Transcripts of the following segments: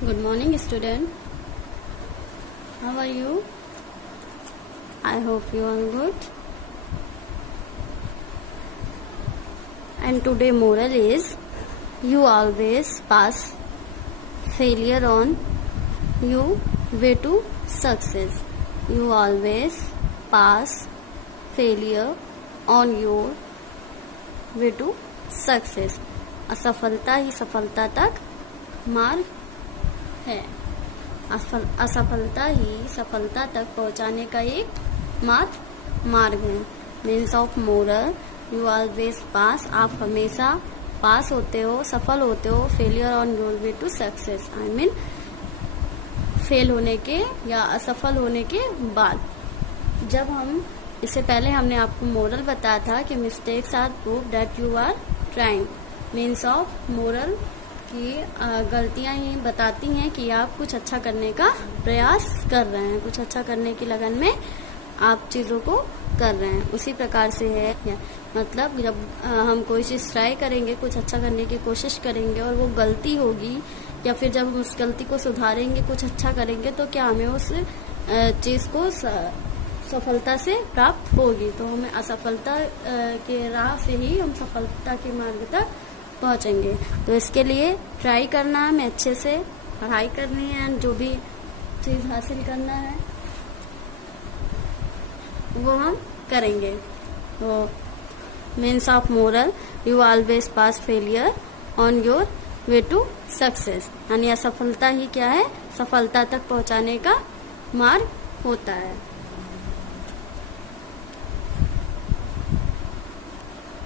Good morning, student. How are you? I hope you are good. And today moral is you always pass failure on your way to success. You always pass failure on your way to success. असफलता ही सफलता तक मार्ग है. असफलता ही सफलता तक पहुंचाने का एक मात्र मार्ग है. Means of moral, you always pass, आप हमेशा पास होते हो, सफल होते हो. Failure on your way to success, I mean fail होने के या असफल होने के बाद. जब हम इससे पहले हमने आपको मोरल बताया था कि mistakes are prove that you are trying. Means of moral की गलतियां ही बताती हैं कि आप कुछ अच्छा करने का प्रयास कर रहे हैं, कुछ अच्छा करने की लगन में आप चीज़ों को कर रहे हैं. उसी प्रकार से है, मतलब जब हम कोई चीज़ ट्राई करेंगे, कुछ अच्छा करने की कोशिश करेंगे और वो गलती होगी, या फिर जब हम उस गलती को सुधारेंगे, कुछ अच्छा करेंगे, तो क्या हमें उस चीज़ को सफलता से प्राप्त होगी. तो हमें असफलता के राह से ही हम सफलता के मार्ग तक पहुंचेंगे. तो इसके लिए ट्राई करना है, हमें अच्छे से पढ़ाई करनी है, जो भी चीज़ हासिल करना है वो हम करेंगे. तो means of moral, you always pass failure on your way to success. यानी असफलता ही क्या है, सफलता तक पहुंचाने का मार्ग होता है.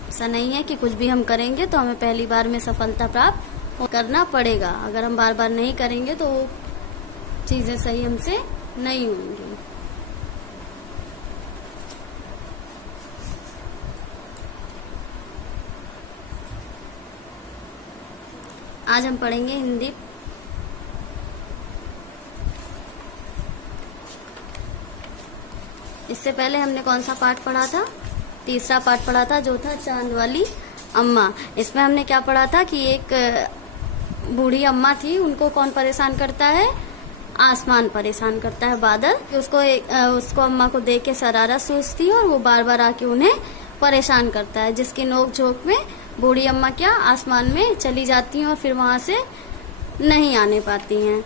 ऐसा नहीं है कि कुछ भी हम करेंगे तो हमें पहली बार में सफलता प्राप्त करना पड़ेगा. अगर हम बार बार नहीं करेंगे तो चीजें सही हमसे नहीं होंगी. आज हम पढ़ेंगे हिंदी. इससे पहले हमने कौन सा पाठ पढ़ा था? तीसरा पाठ पढ़ा था, जो था चांद वाली अम्मा. इसमें हमने क्या पढ़ा था कि एक बूढ़ी अम्मा थी, उनको कौन परेशान करता है? आसमान परेशान करता है, बादल. उसको अम्मा को देख के शरारत सूझती है और वो बार बार आके उन्हें परेशान करता है, जिसकी नोक झोंक में बूढ़ी अम्मा क्या आसमान में चली जाती हैं और फिर वहां से नहीं आने पाती हैं.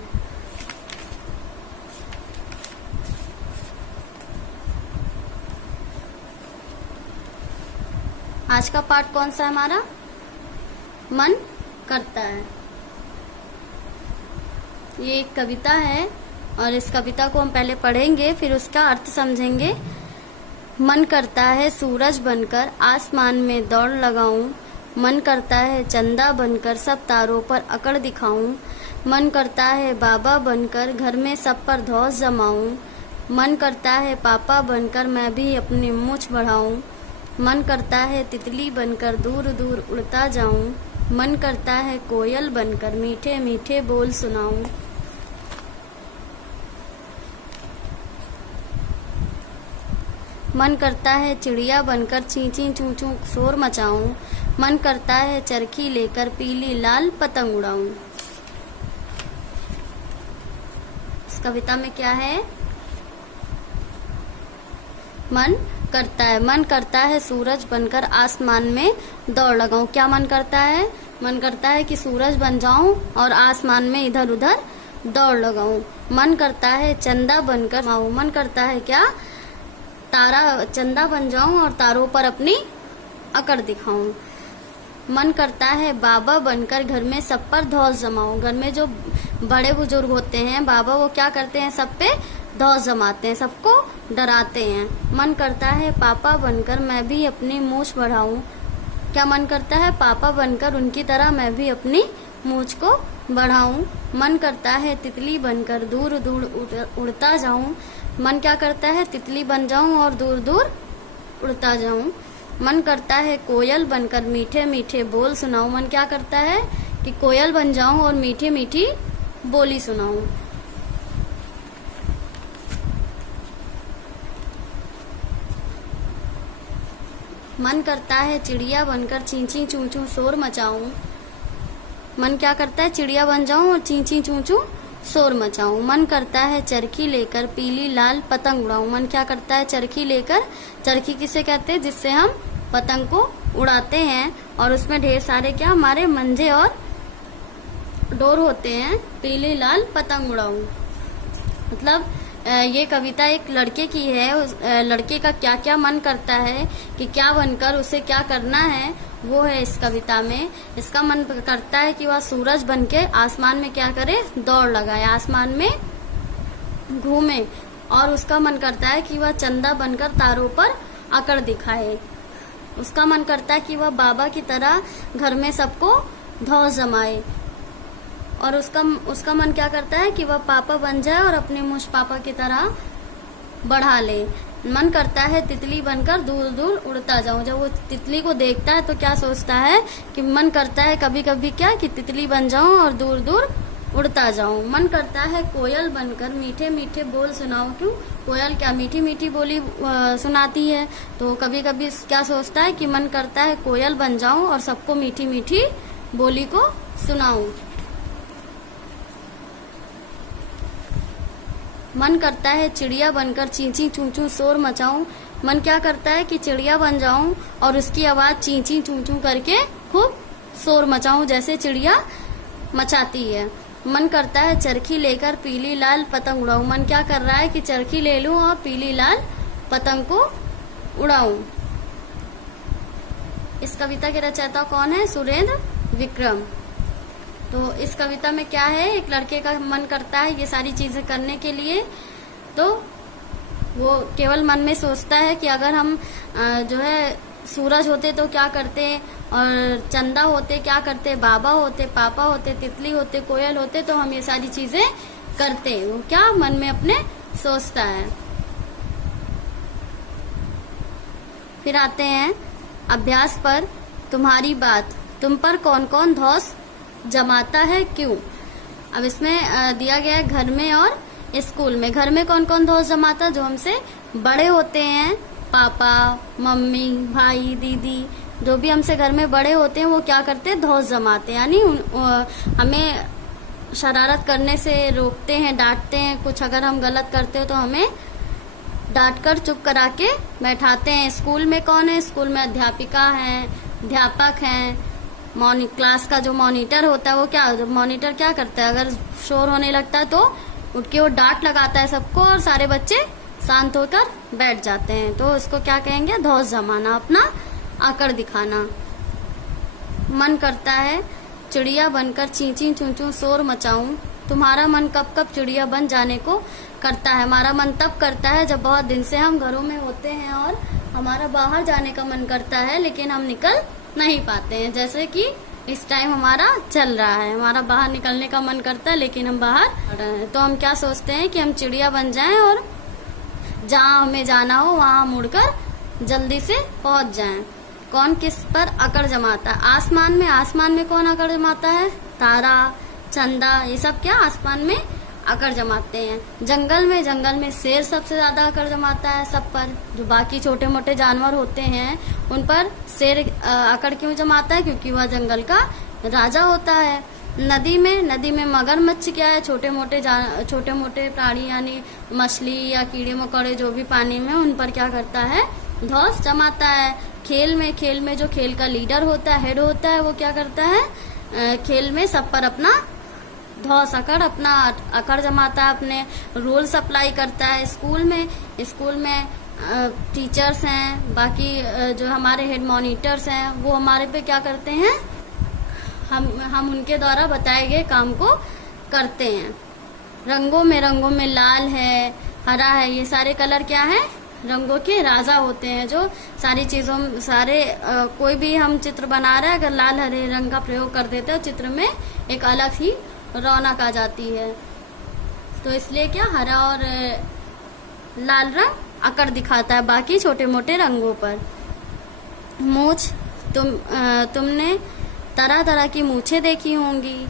आज का पाठ कौन सा है हमारा? मन करता है. ये एक कविता है और इस कविता को हम पहले पढ़ेंगे, फिर उसका अर्थ समझेंगे. मन करता है सूरज बनकर आसमान में दौड़ लगाऊं. मन करता है चंदा बनकर सब तारों पर अकड़ दिखाऊं. मन करता है बाबा बनकर घर में सब पर धौंस जमाऊं. मन करता है पापा बनकर मैं भी अपनी मूंछ बढ़ाऊं. मन करता है तितली बनकर दूर दूर उड़ता जाऊं. मन करता है कोयल बनकर मीठे मीठे बोल सुनाऊं. मन करता है चिड़िया बनकर ची ची चू चू शोर मचाऊं. मन करता है चरखी लेकर पीली लाल पतंग उड़ाऊं. इस कविता में क्या है? मन करता है. मन करता है सूरज बनकर आसमान में दौड़ लगाऊं. क्या मन करता है? मन करता है कि सूरज बन जाऊं और आसमान में इधर उधर दौड़ लगाऊं. मन करता है चंदा बनकर आऊं. मन करता है क्या? तारा चंदा बन जाऊं और तारों पर अपनी अकड़ दिखाऊं. मन करता है बाबा बनकर घर में सब पर धौंस जमाऊं. घर में जो बड़े बुजुर्ग होते हैं बाबा, वो क्या करते हैं? सब पे धौंस जमाते हैं, सबको डराते हैं. मन करता है पापा बनकर मैं भी अपनी मूंछ बढ़ाऊं. क्या मन करता है? पापा बनकर उनकी तरह मैं भी अपनी मूंछ को बढ़ाऊं. मन करता है तितली बनकर दूर दूर उड़ता जाऊं. मन क्या करता है? तितली बन जाऊं और दूर दूर उड़ता जाऊं. मन करता है कोयल बनकर मीठे मीठे बोल सुनाऊं. मन क्या करता है? कि कोयल बन जाऊं और मीठी मीठी बोली सुनाऊं. मन करता है चिड़िया बनकर चींची चूं चूं शोर मचाऊं. मन क्या करता है चिड़िया बन जाऊं और ची ची चू चू शोर मचाऊं। मन करता है चरखी लेकर पीली लाल पतंग उड़ाऊं। मन क्या करता है चरखी लेकर, चरखी किसे कहते हैं जिससे हम पतंग को उड़ाते हैं और उसमें ढेर सारे क्या हमारे मंजे और डोर होते हैं। पीली लाल पतंग उड़ाऊं मतलब ये कविता एक लड़के की है। उस लड़के का क्या क्या मन करता है कि क्या बनकर उसे क्या करना है, वो है इस कविता में। इसका मन करता है कि वह सूरज बनके आसमान में क्या करे, दौड़ लगाए, आसमान में घूमे। और उसका मन करता है कि वह चंदा बनकर तारों पर अकड़ दिखाए। उसका मन करता है कि वह बाबा की तरह घर में सबको धौस जमाए। और उसका मन क्या करता है कि वह पापा बन जाए और अपने मूछ पापा की तरह बढ़ा ले। मन करता है तितली बनकर दूर दूर उड़ता जाऊं। जब वो तितली को देखता है तो क्या सोचता है कि मन करता है कभी कभी क्या कि तितली बन जाऊं और दूर दूर उड़ता जाऊं। मन करता है कोयल बनकर मीठे मीठे बोल सुनाऊं। क्यों, कोयल क्या मीठी मीठी बोली सुनाती है। तो कभी कभी क्या सोचता है कि मन करता है कोयल बन जाऊं और सबको मीठी मीठी बोली को सुनाऊं। मन करता है चिड़िया बनकर चींची चूचू शोर मचाऊं। मन क्या करता है कि चिड़िया बन जाऊं और उसकी आवाज चींची चूचू करके खूब शोर मचाऊं जैसे चिड़िया मचाती है। मन करता है चरखी लेकर पीली लाल पतंग उड़ाऊं। मन क्या कर रहा है कि चरखी ले लूं और पीली लाल पतंग को उड़ाऊं। इस कविता के रचयिता कौन है, सुरेंद्र विक्रम। तो इस कविता में क्या है, एक लड़के का मन करता है ये सारी चीजें करने के लिए, तो वो केवल मन में सोचता है कि अगर हम जो है सूरज होते तो क्या करते, और चंदा होते क्या करते, बाबा होते, पापा होते, तितली होते, कोयल होते, तो हम ये सारी चीजें करते। वो क्या मन में अपने सोचता है। फिर आते हैं अभ्यास पर। तुम्हारी बात, तुम पर कौन कौन धौस जमाता है क्यों। अब इसमें दिया गया है घर में और स्कूल में। घर में कौन कौन धौस जमाता, जो हमसे बड़े होते हैं, पापा, मम्मी, भाई, दीदी, जो भी हमसे घर में बड़े होते हैं वो क्या करते हैं, धौस जमाते हैं। यानी हमें शरारत करने से रोकते हैं, डांटते हैं। कुछ अगर हम गलत करते हो तो हमें डांट कर चुप करा के बैठाते हैं। स्कूल में कौन है, स्कूल में अध्यापिका हैं, अध्यापक हैं। क्लास का जो मॉनिटर होता है वो क्या, मॉनिटर क्या करता है, अगर शोर होने लगता है तो उठ के वो डांट लगाता है सबको और सारे बच्चे शांत होकर बैठ जाते हैं। तो इसको क्या कहेंगे, धौस जमाना, अपना आकड़ दिखाना। मन करता है चिड़िया बनकर चींची चूचू शोर मचाऊं। तुम्हारा मन कब कब चिड़िया बन जाने को करता है। हमारा मन तब करता है जब बहुत दिन से हम घरों में होते हैं और हमारा बाहर जाने का मन करता है लेकिन हम निकल नहीं पाते हैं। जैसे कि इस टाइम हमारा चल रहा है, हमारा बाहर निकलने का मन करता है लेकिन हम बाहर रहे हैं। तो हम क्या सोचते हैं कि हम चिड़िया बन जाएं और जहाँ हमें जाना हो वहाँ हम उड़कर जल्दी से पहुंच जाएं। कौन किस पर अकड़ जमाता है। आसमान में कौन अकड़ जमाता है, तारा, चंदा, ये सब क्या आसमान में अकड़ जमाते हैं। जंगल में शेर सबसे ज्यादा अकड़ जमाता है सब पर। जो बाकी छोटे मोटे जानवर होते हैं उन पर शेर अकड़ क्यों जमाता है, क्योंकि वह जंगल का राजा होता है। नदी में मगरमच्छ क्या है, छोटे मोटे प्राणी यानी मछली या कीड़े मकोड़े जो भी पानी में, उन पर क्या करता है, धौस जमाता है। खेल में जो खेल का लीडर होता है, हेड होता है, वो क्या करता है, खेल में सब पर अपना धौस अपना अकड़ जमाता है, अपने रूल्स अप्लाई करता है। स्कूल में टीचर्स हैं, बाकी जो हमारे हेड मॉनिटर्स हैं, वो हमारे पे क्या करते हैं, हम उनके द्वारा बताए गए काम को करते हैं। रंगों में लाल है, हरा है, ये सारे कलर क्या है, रंगों के राजा होते हैं। जो सारी चीजों कोई भी हम चित्र बना रहे हैं, अगर लाल हरे रंग का प्रयोग कर देते हैं चित्र में एक अलग ही रौनक आ जाती है। तो इसलिए क्या, हरा और लाल रंग अकड़ दिखाता है बाकी छोटे मोटे रंगों पर। मूछ, तुमने तरह तरह की मूछें देखी होंगी।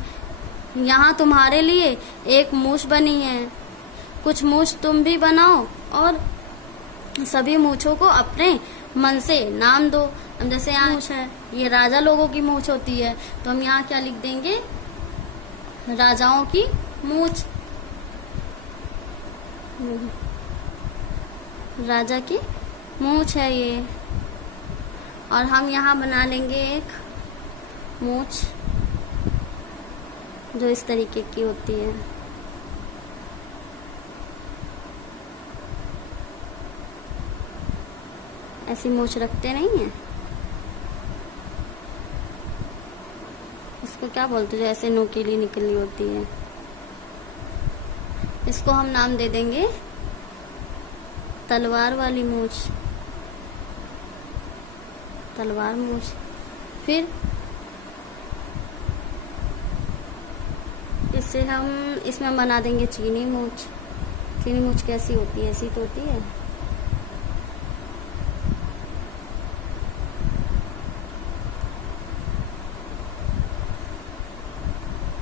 यहाँ तुम्हारे लिए एक मूछ बनी है, कुछ मूछ तुम भी बनाओ और सभी मूछों को अपने मन से नाम दो। जैसे यहाँ मूछ है, ये राजा लोगों की मूछ होती है, तो हम यहाँ क्या लिख देंगे, राजाओं की मूछ, राजा की मूछ है ये। और हम यहाँ बना लेंगे एक मूछ जो इस तरीके की होती है। ऐसी मूछ रखते नहीं है, इसको क्या बोलते हैं, जो ऐसे नोकीली निकली होती है। इसको हम नाम दे देंगे तलवार वाली मूछ, तलवार मूछ। फिर इससे हम इसमें बना देंगे चीनी मूछ। चीनी मूछ कैसी होती है, ऐसी तो होती है।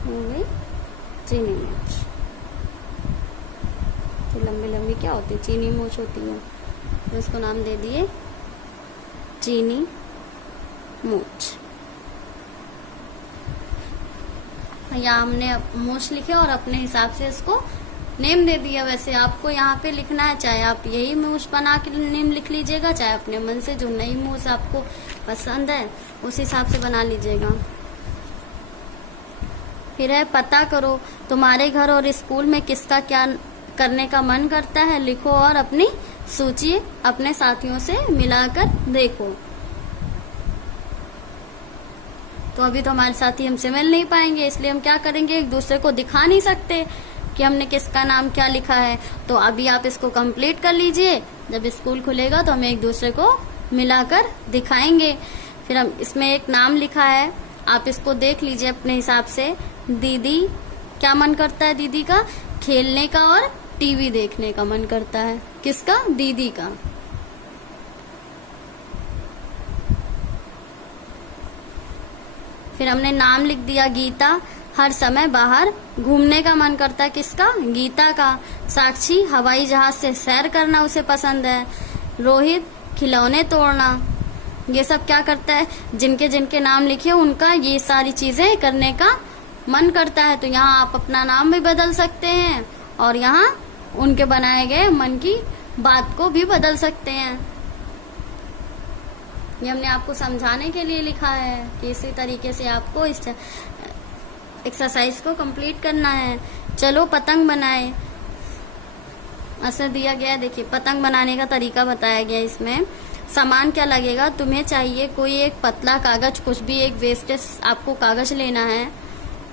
हो गई चीनी मूछ। तो लंबी लंबी क्या होती है, चीनी मूछ होती है। तो इसको नाम दे दिए चीनी मूछ। या हमने मूछ लिखे और अपने हिसाब से इसको नेम दे दिया। वैसे आपको यहाँ पे लिखना है, चाहे आप यही मूछ बना के नेम लिख लीजिएगा, चाहे अपने मन से जो नई मूछ आपको पसंद है उस हिसाब से बना लीजिएगा। फिर है पता करो, तुम्हारे घर और स्कूल में किसका क्या करने का मन करता है, लिखो और अपनी सूची अपने साथियों से मिलाकर देखो। तो अभी तो हमारे साथी हमसे मिल नहीं पाएंगे, इसलिए हम क्या करेंगे, एक दूसरे को दिखा नहीं सकते कि हमने किसका नाम क्या लिखा है। तो अभी आप इसको कंप्लीट कर लीजिए, जब स्कूल खुलेगा तो हम एक दूसरे को मिलाकर दिखाएंगे। फिर हम इसमें एक नाम लिखा है, आप इसको देख लीजिए अपने हिसाब से। दीदी, क्या मन करता है दीदी का, खेलने का और टीवी देखने का मन करता है। किसका, दीदी का। फिर हमने नाम लिख दिया गीता, हर समय बाहर घूमने का मन करता है। किसका, गीता का। साक्षी, हवाई जहाज से सैर करना उसे पसंद है। रोहित, खिलौने तोड़ना। ये सब क्या करता है, जिनके जिनके नाम लिखे उनका ये सारी चीजें करने का मन करता है। तो यहाँ आप अपना नाम भी बदल सकते हैं और यहाँ उनके बनाए गए मन की बात को भी बदल सकते हैं। ये हमने आपको समझाने के लिए लिखा है कि इसी तरीके से आपको इस एक्सरसाइज को कंप्लीट करना है। चलो पतंग बनाए, ऐसा दिया गया है। देखिए पतंग बनाने का तरीका बताया गया है। इसमें सामान क्या लगेगा, तुम्हें चाहिए कोई एक पतला कागज, कुछ भी एक वेस्टेज आपको कागज लेना है।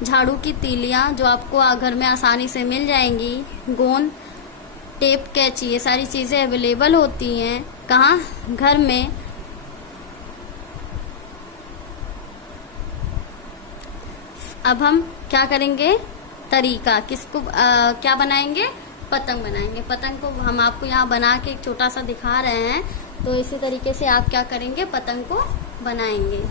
झाड़ू की तीलियां जो आपको घर में आसानी से मिल जाएंगी। गोंद, टेप, कैंची, ये सारी चीजें अवेलेबल होती हैं कहाँ, घर में। अब हम क्या करेंगे, तरीका किसको क्या बनाएंगे, पतंग बनाएंगे। पतंग को हम आपको यहाँ बना के एक छोटा सा दिखा रहे हैं। तो इसी तरीके से आप क्या करेंगे, पतंग को बनाएंगे।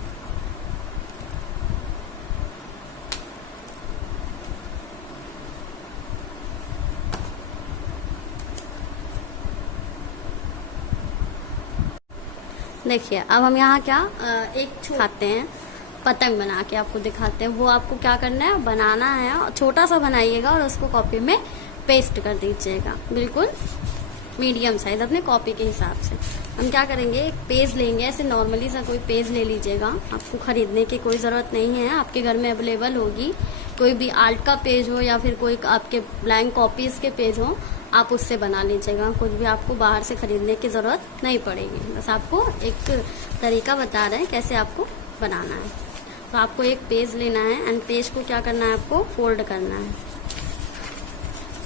देखिए अब हम यहाँ क्या एक दिखाते हैं, पतंग बना के आपको दिखाते हैं। वो आपको क्या करना है, बनाना है और छोटा सा बनाइएगा और उसको कॉपी में पेस्ट कर दीजिएगा, बिल्कुल मीडियम साइज अपने कॉपी के हिसाब से। हम क्या करेंगे, एक पेज लेंगे, ऐसे नॉर्मली सा कोई पेज ले लीजिएगा। आपको खरीदने की कोई ज़रूरत नहीं है, आपके घर में अवेलेबल होगी। कोई भी आर्ट का पेज हो या फिर कोई आपके ब्लैंक कॉपीज के पेज हो, आप उससे बना लीजिएगा। कुछ भी आपको बाहर से खरीदने की ज़रूरत नहीं पड़ेगी। बस आपको एक तरीका बता रहे हैं कैसे आपको बनाना है। तो आपको एक पेज लेना है एंड पेज को क्या करना है, आपको फोल्ड करना है।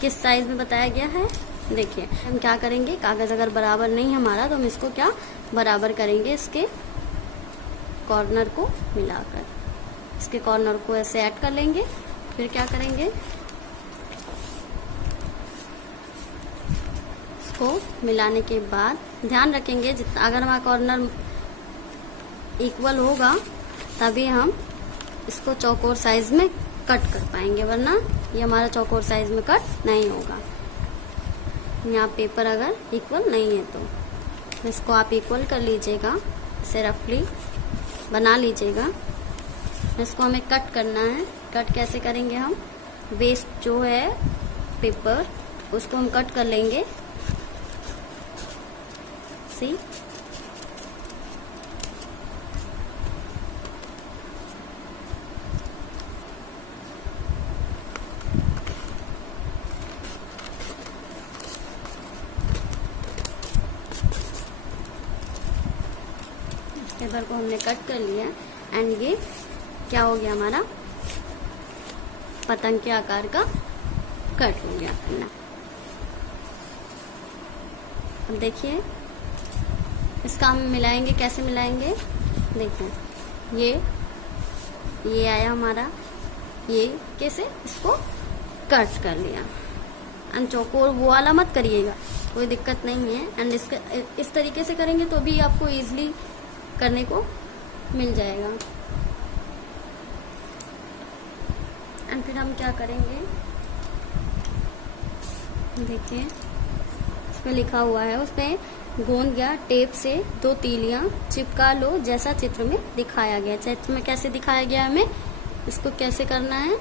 किस साइज में बताया गया है, देखिए हम क्या करेंगे, कागज अगर बराबर नहीं हमारा तो हम इसको क्या बराबर करेंगे, इसके कॉर्नर को मिलाकर इसके कॉर्नर को ऐसे ऐड कर लेंगे। फिर क्या करेंगे, इसको मिलाने के बाद ध्यान रखेंगे जितना अगर हमारा कॉर्नर इक्वल होगा तभी हम इसको चौकोर साइज में कट कर पाएंगे, वरना ये हमारा चौकोर साइज में कट नहीं होगा। यहाँ पेपर अगर इक्वल नहीं है तो इसको आप इक्वल कर लीजिएगा, इसे रफली बना लीजिएगा। इसको हमें कट करना है। कट कैसे करेंगे हम, वेस्ट जो है पेपर उसको हम कट कर लेंगे। सी पेपर को हमने कट कर लिया एंड ये क्या हो गया हमारा पतंग के आकार का कट हो गया अपना। अब देखिए इसका हम मिलाएंगे, कैसे मिलाएंगे देखो ये आया हमारा, ये कैसे इसको कट कर लिया। एंड चौकोर वो वाला मत करिएगा, कोई दिक्कत नहीं है। एंड इसका इस तरीके से करेंगे तो भी आपको इजीली करने को मिल जाएगा। एंड फिर हम क्या करेंगे देखिए इसमें लिखा हुआ है, उसमें गोंद या टेप से 2 तीलियां चिपका लो जैसा चित्र में दिखाया गया। चित्र में कैसे दिखाया गया हमें इसको कैसे करना है,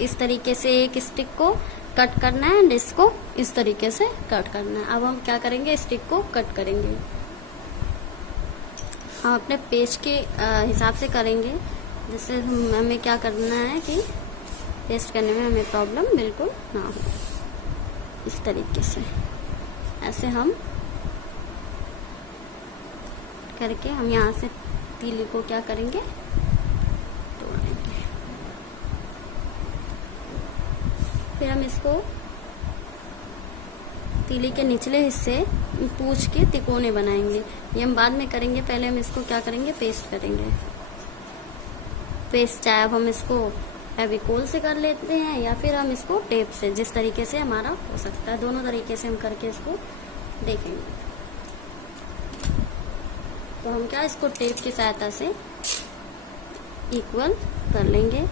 इस तरीके से एक स्टिक को कट करना है एंड इसको इस तरीके से कट करना है। अब हम क्या करेंगे स्टिक को कट करेंगे, हम अपने पेज के हिसाब से करेंगे, जिससे हमें क्या करना है कि पेस्ट करने में हमें प्रॉब्लम बिल्कुल ना हो। इस तरीके से ऐसे हम करके हम यहाँ से तीली को क्या करेंगे तोड़ देंगे। फिर हम इसको तीली के निचले हिस्से पूंछ के तिकोने बनाएंगे, ये हम बाद में करेंगे। पहले हम इसको क्या करेंगे पेस्ट करेंगे। पेस्ट चाहे अब हम इसको फेविकोल से कर लेते हैं या फिर हम इसको टेप से, जिस तरीके से हमारा हो सकता है, दोनों तरीके से हम करके इसको देखेंगे। तो हम क्या इसको टेप की सहायता से इक्वल कर लेंगे।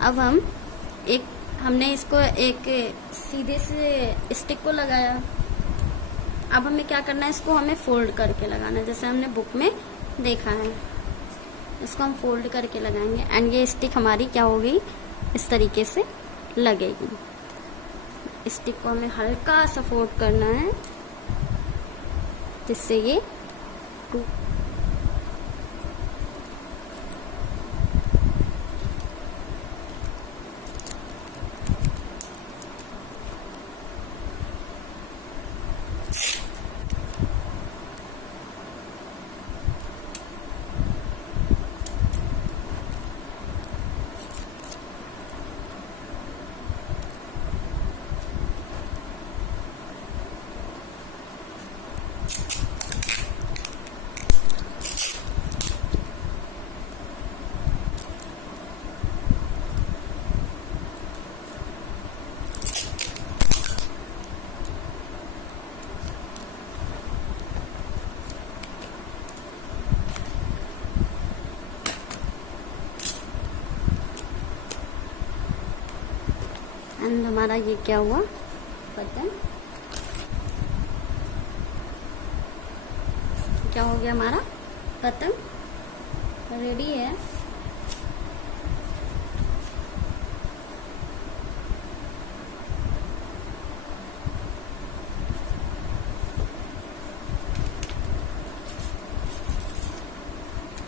अब हमने इसको एक सीधे से स्टिक को लगाया। अब हमें क्या करना है, इसको हमें फोल्ड करके लगाना है, जैसे हमने बुक में देखा है। इसको हम फोल्ड करके लगाएंगे एंड ये स्टिक हमारी क्या होगी इस तरीके से लगेगी। स्टिक को हमें हल्का सा फोल्ड करना है जिससे ये एंड हमारा ये क्या हुआ पतंग क्या हो गया, हमारा पतंग रेडी है।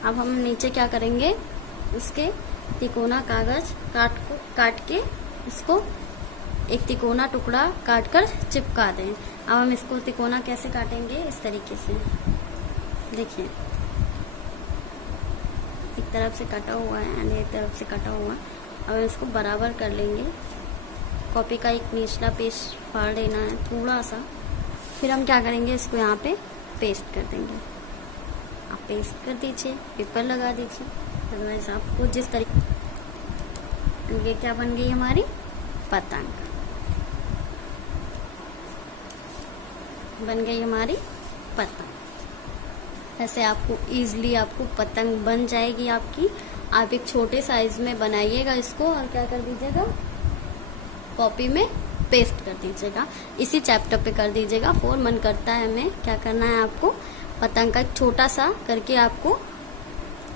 अब हम नीचे क्या करेंगे, उसके तिकोना कागज काट के इसको एक तिकोना टुकड़ा काटकर चिपका दें। अब हम इसको तिकोना कैसे काटेंगे, इस तरीके से देखिए, एक तरफ से कटा हुआ है एंड एक तरफ से कटा हुआ है। अब इसको बराबर कर लेंगे। कॉपी का एक निचला पेज फाड़ लेना है थोड़ा सा फिर हम क्या करेंगे, इसको यहाँ पे पेस्ट कर देंगे। आप पेस्ट कर दीजिए, पेपर लगा दीजिए। अदरवाइज आपको जिस तरीके, ये क्या बन गई हमारी पतंग, बन गई हमारी पतंग। ऐसे आपको इजीली आपको पतंग बन जाएगी आपकी। आप एक छोटे साइज में बनाइएगा इसको और क्या कर दीजिएगा, कॉपी में पेस्ट कर दीजिएगा। इसी चैप्टर पे कर दीजिएगा। 4 मन करता है हमें क्या करना है, आपको पतंग का एक छोटा सा करके आपको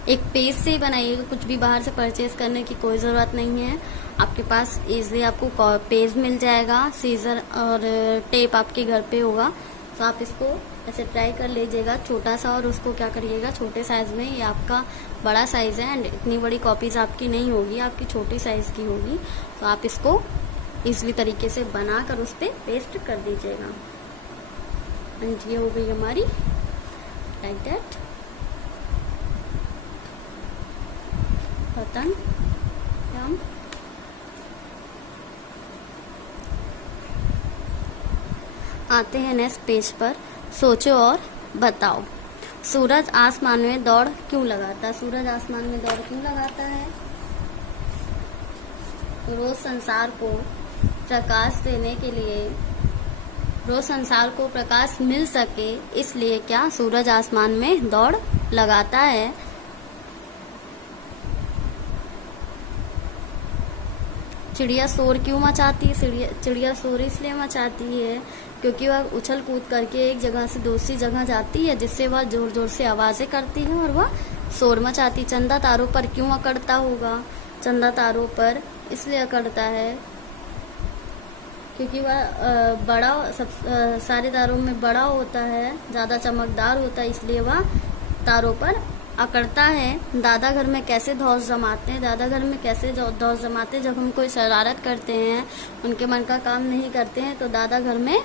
एक पेज से ही बनाइएगा। कुछ भी बाहर से परचेज करने की कोई ज़रूरत नहीं है। आपके पास इजीली आपको पेज मिल जाएगा, सीजर और टेप आपके घर पे होगा। तो आप इसको ऐसे ट्राई कर लीजिएगा छोटा सा, और उसको क्या करिएगा छोटे साइज में। ये आपका बड़ा साइज है एंड इतनी बड़ी कॉपीज आपकी नहीं होगी, आपकी छोटी साइज की होगी। तो आप इसको इजीली तरीके से बनाकर उस पर पेस्ट कर दीजिएगा। एंड ये हो गई हमारी लाइक दैट पतंग। हम आते हैं नेक्स्ट पेज पर। सोचो और बताओ। सूरज आसमान में दौड़ क्यों लगाता है? सूरज आसमान में दौड़ क्यों लगाता है? रोज संसार को प्रकाश देने के लिए, रोज संसार को प्रकाश मिल सके इसलिए क्या सूरज आसमान में दौड़ लगाता है? चिड़िया शोर क्यों मचाती है? चिड़िया शोर इसलिए मचाती है क्योंकि वह उछल कूद करके एक जगह से दूसरी जगह जाती है, जिससे वह जोर जोर से आवाजें करती है और वह शोर मचाती। चंदा तारों पर क्यों अकड़ता होगा? चंदा तारों पर इसलिए अकड़ता है क्योंकि वह बड़ा सारे तारों में बड़ा होता है, ज्यादा चमकदार होता है, इसलिए वह तारों पर अकड़ता है। दादा घर में कैसे धौंस जमाते हैं? दादा घर में कैसे धौंस जमाते हैं? जब हम कोई शरारत करते हैं, उनके मन का काम नहीं करते हैं, तो दादा घर में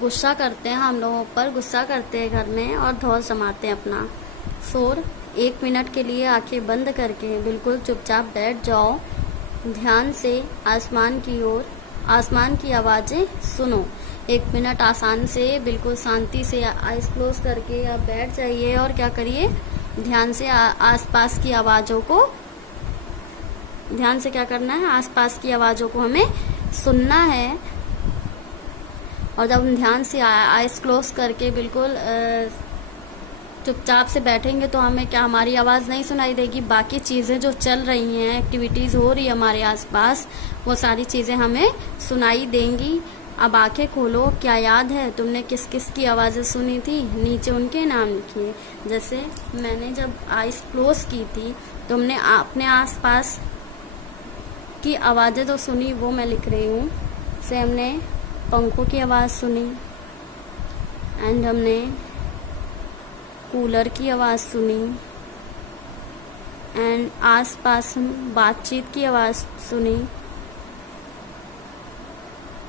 गुस्सा करते हैं, हम लोगों पर गुस्सा करते हैं घर में और धौंस जमाते हैं अपना। शोर 1 मिनट के लिए आंखें बंद करके बिल्कुल चुपचाप बैठ जाओ, ध्यान से आसमान की ओर, आसमान की आवाजें सुनो। 1 मिनट आसान से बिल्कुल शांति से आइज क्लोज करके आप बैठ जाइए और क्या करिए, ध्यान से आसपास की आवाजों को, ध्यान से क्या करना है, आसपास की आवाजों को हमें सुनना है। और जब हम ध्यान से आइज क्लोज करके बिल्कुल चुपचाप से बैठेंगे तो हमें क्या, हमारी आवाज़ नहीं सुनाई देगी। बाकी चीज़ें जो चल रही हैं, एक्टिविटीज़ हो रही है हमारे आसपास, वो सारी चीज़ें हमें सुनाई देंगी। अब आंखें खोलो। क्या याद है तुमने किस किस की आवाज़ें सुनी थी? नीचे उनके नाम लिखिए। जैसे मैंने जब आइज क्लोज की थी, तुमने अपने आसपास की आवाज़ें तो सुनी, वो मैं लिख रही हूँ। से हमने पंखों की आवाज़ सुनी एंड हमने कूलर की आवाज़ सुनी एंड आसपास हम बातचीत की आवाज़ सुनी।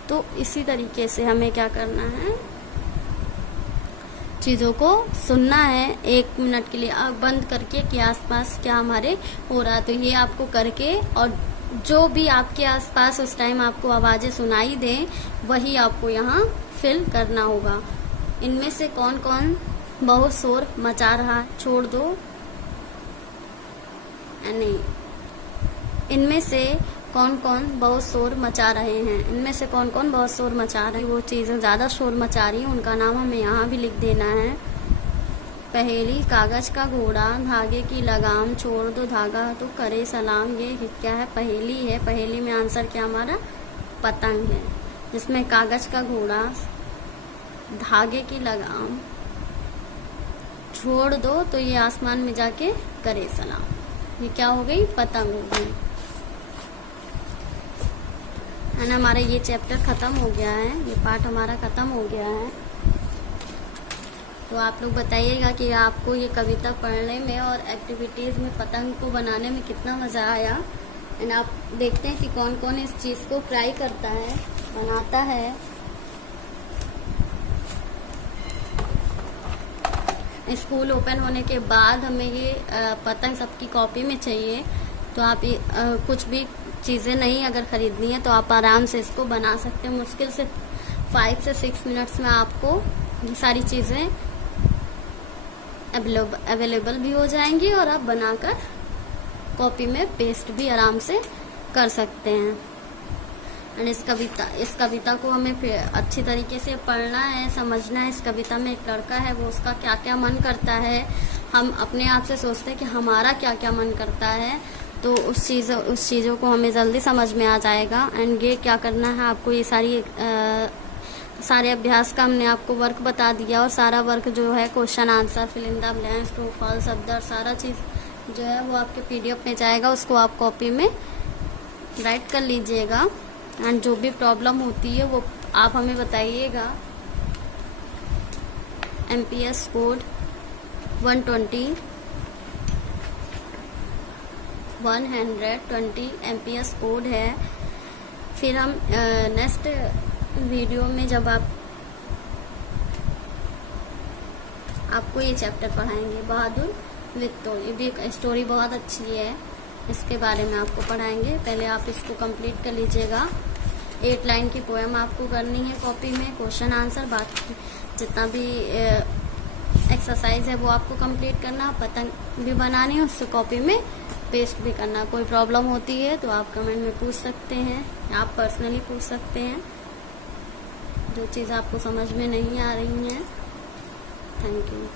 तो इसी तरीके से हमें क्या करना है, चीज़ों को सुनना है 1 मिनट के लिए आँख बंद करके कि आसपास क्या हमारे हो रहा है। तो ये आपको करके, और जो भी आपके आसपास उस टाइम आपको आवाज़ें सुनाई दें वही आपको यहाँ फिल करना होगा। इनमें से कौन कौन बहुत शोर मचा रहा है, छोड़ दो। नहीं, इनमें से कौन कौन बहुत शोर मचा रहे हैं, इनमें से कौन कौन बहुत शोर मचा रहे हैं, वो चीज़ें ज़्यादा शोर मचा रही हैं, उनका नाम हमें यहाँ भी लिख देना है। पहेली, कागज का घोड़ा, धागे की लगाम, छोड़ दो धागा तो करे सलाम। ये क्या है, पहेली है। पहेली में आंसर क्या हमारा पतंग है, जिसमें कागज का घोड़ा, धागे की लगाम, छोड़ दो तो ये आसमान में जाके करे सलाम। ये क्या हो गई, पतंग हो गई। है ना, हमारा ये चैप्टर ख़त्म हो गया है, ये पार्ट हमारा ख़त्म हो गया है। तो आप लोग बताइएगा कि आपको ये कविता पढ़ने में और एक्टिविटीज़ में पतंग को बनाने में कितना मज़ा आया। एंड आप देखते हैं कि कौन कौन इस चीज़ को ट्राई करता है, बनाता है। स्कूल ओपन होने के बाद हमें ये पतंग सबकी कॉपी में चाहिए। तो आप कुछ भी चीज़ें नहीं अगर ख़रीदनी है तो आप आराम से इसको बना सकते हैं। मुश्किल से 5 से 6 मिनट्स में आपको ये सारी चीज़ें अवेलेबल भी हो जाएंगी और आप बनाकर कॉपी में पेस्ट भी आराम से कर सकते हैं। एंड इस कविता को हमें फिर अच्छी तरीके से पढ़ना है, समझना है। इस कविता में एक लड़का है, वो उसका क्या क्या मन करता है, हम अपने आप से सोचते हैं कि हमारा क्या क्या मन करता है, तो उस चीज़ों को हमें जल्दी समझ में आ जाएगा। एंड ये क्या करना है आपको, ये सारे अभ्यास का हमने आपको वर्क बता दिया, और सारा वर्क जो है question answer, fill in the blanks, true false, शब्द, सारा चीज़ जो है वो आपके PDF में जाएगा, उसको आप कॉपी में राइट कर लीजिएगा। एंड जो भी प्रॉब्लम होती है वो आप हमें बताइएगा। MPS कोड 120 MPS कोड है। फिर हम नेक्स्ट वीडियो में जब आपको ये चैप्टर पढ़ाएंगे, बहादुर वित्तो, ये भी एक स्टोरी बहुत अच्छी है, इसके बारे में आपको पढ़ाएंगे। पहले आप इसको कंप्लीट कर लीजिएगा। 8 लाइन की पोएम आपको करनी है कॉपी में, क्वेश्चन आंसर, बाकी जितना भी एक्सरसाइज है वो आपको कंप्लीट करना, पतंग भी बनानी है, उससे कॉपी में पेस्ट भी करना। कोई प्रॉब्लम होती है तो आप कमेंट में पूछ सकते हैं, आप पर्सनली पूछ सकते हैं जो चीज़ आपको समझ में नहीं आ रही है। Thank you.